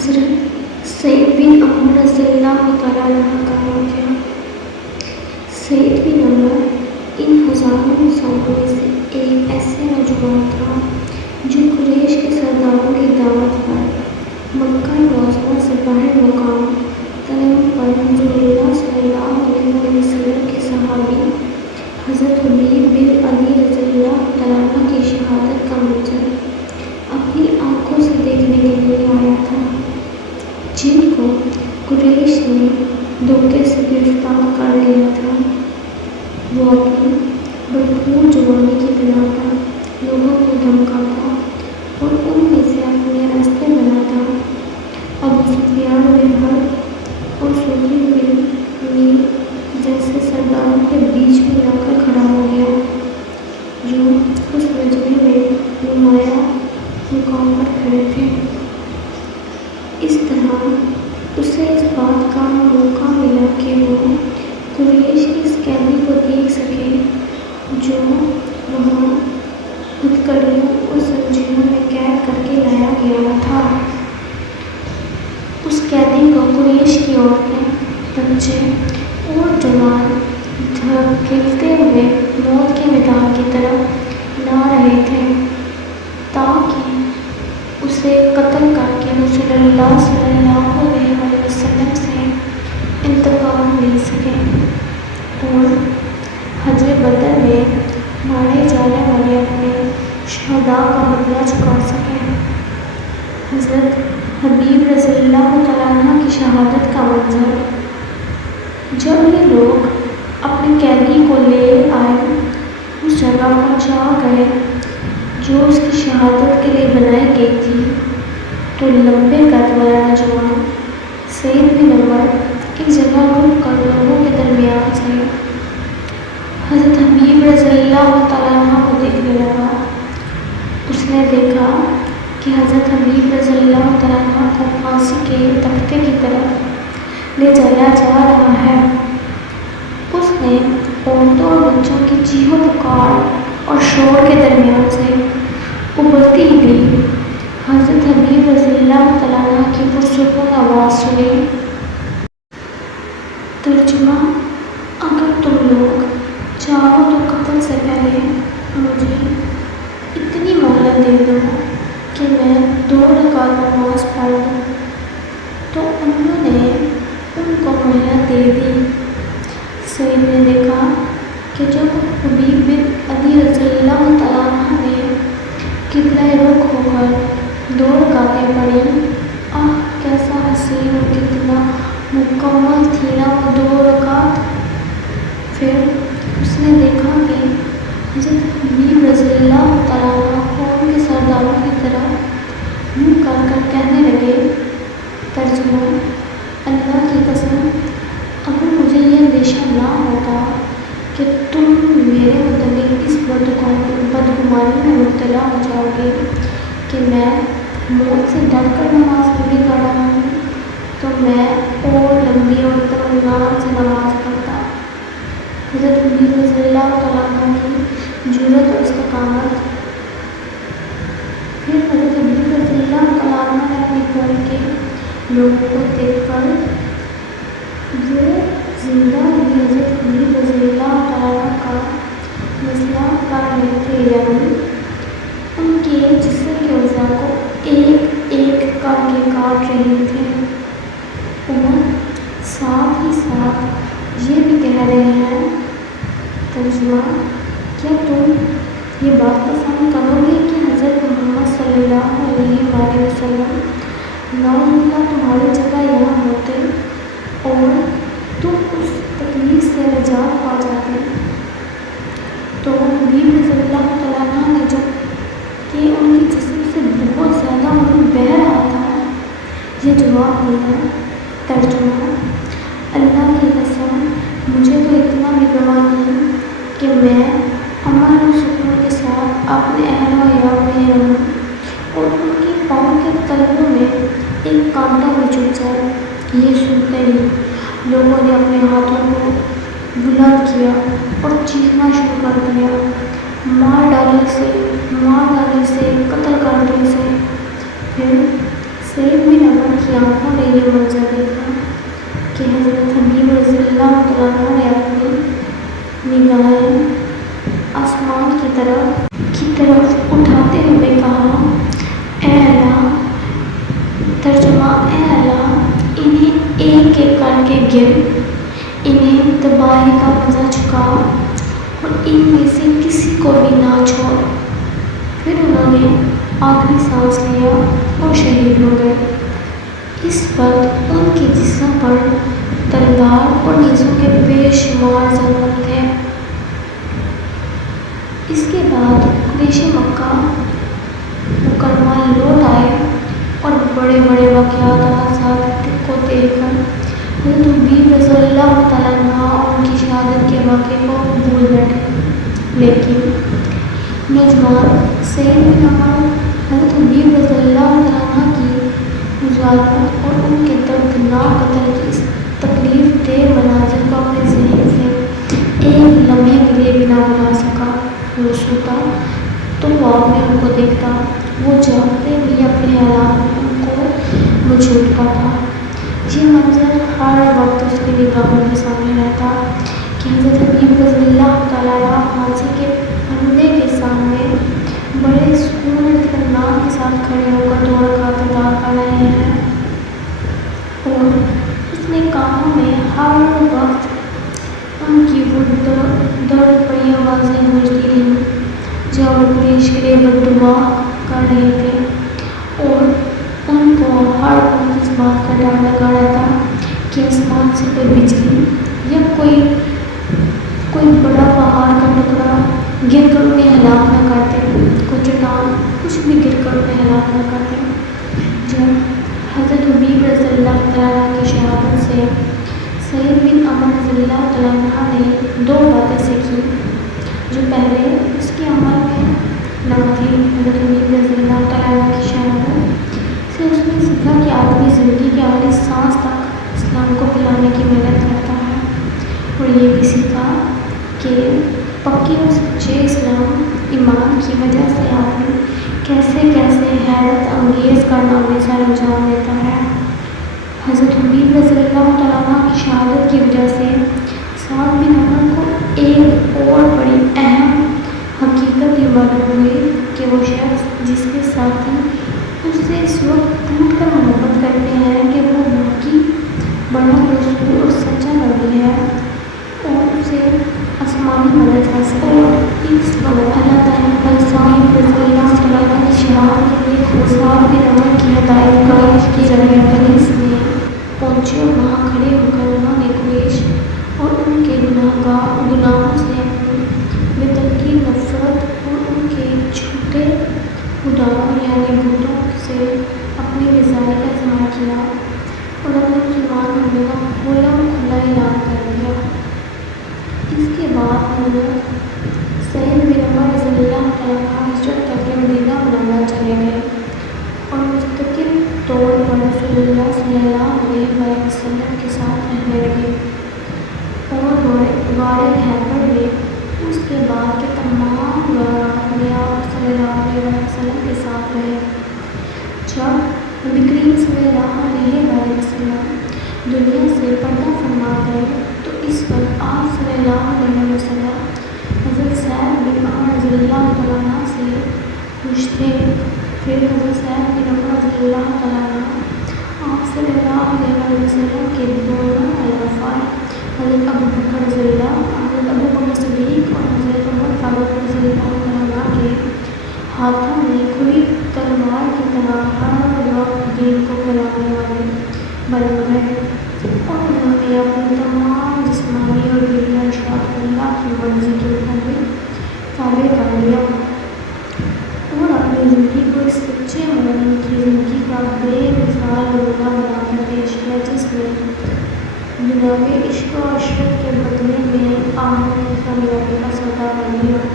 حضرت سعید بن عمر رضی اللہ تعالیٰ عنہ کا واقعہ۔ سعید بن عمر ان ہزاروں انسانوں میں سے ایک ایسے نوجوان تھا جو قریش کے سرداروں کی دعوت پر مکہ معظمہ سے باہر مقام تنعیم پر حضور اللہ صلی اللہ علیہ وسلم کے صحابی حضرت حبیب بن عدی رضی اللہ تعالیٰ عنہ کی شہادت کا منظر اپنی آنکھوں سے دیکھنے کے لیے آیا تھا، جن کو قریش نے دھوکے سے گرفتار کر لیا تھا۔ وہ اپنی بھرپور جوانی کی بنا پر لوگوں کو دھمکاتا اور ان میں سے اپنے راستے بناتا۔ ابو سفیان بن حرب اور سہیل بن حنیف جیسے سرداروں کے بیچ میں لا کر کھڑا ہو گیا، جو اس مجمع میں نمایاں مقام پر کھڑے تھے۔ اس طرح اسے اس بات کا موقع ملا کہ وہ قریش کے اس قیدی کو دیکھ سکے جو وہاں ہتھکڑیوں اور زنجیروں میں قید کر کے لایا گیا تھا۔ اس قیدی کو قریش کی عورتیں، بچے اور جوان دھکیلتے ہوئے موت کے میدان کی طرف لا رہے تھے تاکہ اسے قتل کر کے رسول اللہ صلی اللہ علیہ وسلم سے انتقام لے سکے اور حج بدر میں مارے جانے والے اپنے شہداء کا بدلہ چکا سکے۔ حضرت حبیب رضی اللہ تعالیٰ عنہ کی شہادت کا منظر جب یہ لوگ اپنے قیدی کو لے آئے، اس جگہ پہنچا گئے جو اس کی شہادت کے لیے بنائی گئی تھی، تو لمبے قد والا نوجوان سعید بن عمر ایک جگہ رک کر لوگوں کے درمیان سے حضرت حبیب رضی اللہ تعالیٰ عنہ کو دیکھنے لگا۔ اس نے دیکھا کہ حضرت حبیب رضی اللہ تعالیٰ عنہ کو پھانسی کے تختے کی طرف لے جایا جا رہا ہے۔ اس نے عورتوں اور بچوں کی چیخ و پکار اور شور کے درمیان سے ابلتی ہوئی حضرت حبیب رضی اللہ تعالیٰ عنہ کی پرسکون آواز سنی۔ ترجمہ: اگر تم لوگ چاہو تو قتل سے پہلے مجھے اتنی مہلت دے دو کہ میں 2 رکعت نماز پڑھ لوں۔ تو انہوں نے ان کو مہلت دے دی۔ سعید نے دیکھا کہ جب حبیب بن عدی رضی اللہ تعالیٰ عنہ نے قبلہ رخ ہو کر 2 رکعتیں پڑھیں، کیسا حسین اور کتنا مکمل تھی نا وہ 2 رکعت۔ پھر اس نے دیکھا کہ حضرت حبیب رضی اللہ تعالیٰ عنہ قوم کے سرداروں کی طرف منہ کر کر کہنے لگے۔ ترجمہ: اللہ کی قسم، اگر مجھے یہ اندیشہ نہ ہوتا کہ تم میرے متعلق اس بدگمانی میں مبتلا ہو جاؤ گے کہ میں موت سے ڈر کر نماز پوری کر رہا ہوں، تو میں اور لمبی اور اطمینان سے نماز پڑھتا۔ حضرت حبیب رضی اللہ تعالیٰ عنہ کی جرأت اور استقامت۔ پھر حضرت حبیب رضی اللہ تعالیٰ عنہ نے اپنی قوم کے لوگوں کو دیکھ کر وہ زندہ ہوئی حضرت حبیب رضی اللہ تعالیٰ عنہ کا مسئلہ کر رہے تھے، یعنی ان کے جسم کے اعضاء کو ایک ایک کر کے کاٹ رہے تھے، اور ساتھ ہی ساتھ یہ بھی کہہ رہے ہیں۔ ترجمہ: کیا تم یہ بات پسند کرو گے کہ حضرت محمد صلی اللہ علیہ وسلم نعوذ تمہاری جگہ یہاں ہوتے اور تم اس تکلیف سے نجات پا جاتے؟ تو حبیب رضی اللہ تعالیٰ عنہ نے جب کہ ان کے جسم سے بہت زیادہ خون بہہ رہا تھا، یہ جواب دیا۔ ترجمہ: اللہ کی قسم، مجھے تو اتنا بھی گواہ نہیں کہ میں امن و سکون کے ساتھ اپنے اہل و عیال میں رہوں اور ان کی پاؤں کے تلووں میں ایک کانٹا بھی چبھ جائے۔ یہ سنتے ہی لوگوں نے اپنے ہاتھوں کو بلند کیا اور چیخنا شروع کر دیا، مار ڈالے سے، قتل کر دے سے۔ پھر سعید بن عمر کی آنکھوں نے یہ منظر دیکھا کہ حضرت حبیب رضی اللہ تعالیٰ عنہ نے اپنی نگاہیں آسمان کی طرف اٹھاتے ہوئے کہا، اے اللہ، ترجمہ، اے اللہ، انہیں ایک ایک کر کے گر، انہیں تباہی کا مزہ چکھا اور ان میں سے کسی کو بھی نہ چھوڑ۔ پھر انہوں نے آخری سانس لیا اور شہید ہو گئے۔ اس وقت ان کے جسم پر تلوار اور نیزوں کے بے شمار زخم تھے۔ اس کے بعد قریش مکہ مکرمہ لوٹ آئے اور بڑے بڑے واقعات اور حادثات کو دیکھ کر حضرت حبیب رضی اللہ تعالیٰ عنہ اور ان کی شہادت کے واقعے کو بھول بیٹھے، لیکن نوجوان سعید بن عمر حضرت حبیب رضی اللہ تعالیٰ عنہ کی مظالمت اور ان کے دردناک قتل کی اس تکلیف دہ مناظر کو اپنے ذہن سے ایک لمحے کے لیے بھی نہ بھلا سکا۔ وہ سوتا تو خواب میں ان کو دیکھتا، وہ جاگتے بھی اپنے حالات میں ان کو موجود پاتا۔ یہ منظر ہر وقت اس کی نگاہوں کے سامنے رہتا کہ حضرت حبیب رضی اللہ تعالیٰ عنہ پھانسی کے پھندے کے سامنے بڑے سکون اور اطمینان کے ساتھ کھڑے ہو کر دعا کا ادا کر رہے ہیں، اور اس نے کانوں میں ہر وقت ان کی وہ درد بھری آوازیں گونجتی رہیں جب وہ قریش کے لیے بددعا کر رہے تھے، اور ان کو ہر وقت اس بات کا ڈر لگا رہتا کہ آسمان سے کوئی بجلی یا کوئی بڑا پہاڑ کا ٹکڑا گر کر انہیں ہلاک نہ کر دے، کوئی چٹان کچھ بھی گر کر انہیں ہلاک نہ کر دے۔ جب حضرت حبیب رضی اللہ تعالیٰ کی شہادت سے سعید بن عمر رضی اللہ تعالیٰ عنہ نے دو باتیں سیکھی جو پہلے اس کے عمل میں نہ تھی۔ حضرت حبیب رضی اللہ تعالیٰ عنہ کی شہادت سے اس نے سیکھا کہ آدمی زندگی کی آخری سانس تک اسلام کو پھیلانے کی محنت کرتا ہے، اور یہ بھی سیکھا کہ پکے اور سچے اسلام ایمان کی وجہ سے آدمی کیسے حیرت انگیز کارنامے سے انجام دیتا ہے۔ حضرت حبیب رضی اللہ تعالیٰ عنہ کی شہادت کی وجہ سے سعد بن عمر کو ایک اور بڑی اہم حقیقت یہ معلوم ہوئی کہ وہ شخص جس کے ساتھی اس سے اس وقت ٹوٹ کر محبت کرتے ہیں کہ وہ واقعی بڑا رسول اور سچا نبی ہے، اور اسے آسمانی مدد حاصل ہے۔ اس وقت اللہ تعالیٰ پر سعد رضی اللہ تعالیٰ عنہ کی شہادت کے لیے سعد بن عمر کی ہدایت کاری کے ذریعے پولیس میں پہنچے، اور وہاں کھڑے ہو کر انہوں نے قریش اور ان کے گناہوں سے اپنی بے نفرت اور ان کے جھوٹے خداؤں یعنی بتوں سے اپنی رضائی کا اظہار کیا، اور اپنے مسلمان ہونے کا کھلا اعلان کر دیا۔ اس کے بعد حضرت سعید بن عمر رضی اللہ تعالیٰ عنہ ہجرت کر کے مدینہ منورہ چلے گئے، اور مستقل طور پر رسول اللہ صلی اللہ علیہ وسلم کے ساتھ رہنے لگے، اور غار خیبر میں اس کے بعد کے تمام دورات میں آپ صلی اللہ علیہ وسلم کے ساتھ رہے۔ جب نبی کریم صلی اللہ علیہ وسلم دنیا سے پردہ فرما گئے تو اس وقت آپ صلی اللہ علیہ وسلم حضرت سعد بن عمر رضی اللہ تعالیٰ عنہ سے خوش تھے۔ پھر حضرت سعد بن عمر رضی اللہ تعالیٰ عنہ آپ صلی اللہ علیہ وسلم کے دونوں خلفاء حضرت ابو بکر رضی اللہ، حضرت ابو بکر صدیق اور حضرت عمر فاروق رضی اللہ عنہ کے ہاتھوں میں کھلی تلوار کی طرح ہر وقت دین کو پھیلانے والے بن گئے، اور انہوں نے اپنی تمام جسمانی اور دینی خواہشات کو اللہ کی مرضی کے مطابق تابع کر لیا، اور اپنی زندگی کو اس سچے مومن کی زندگی کا بے مثال نمونہ بنا کر پیش کیا جس نے دنیاوی عشق و عشرت کے بدلے میں آخرت کی کامیابی کا سودا کر لیا۔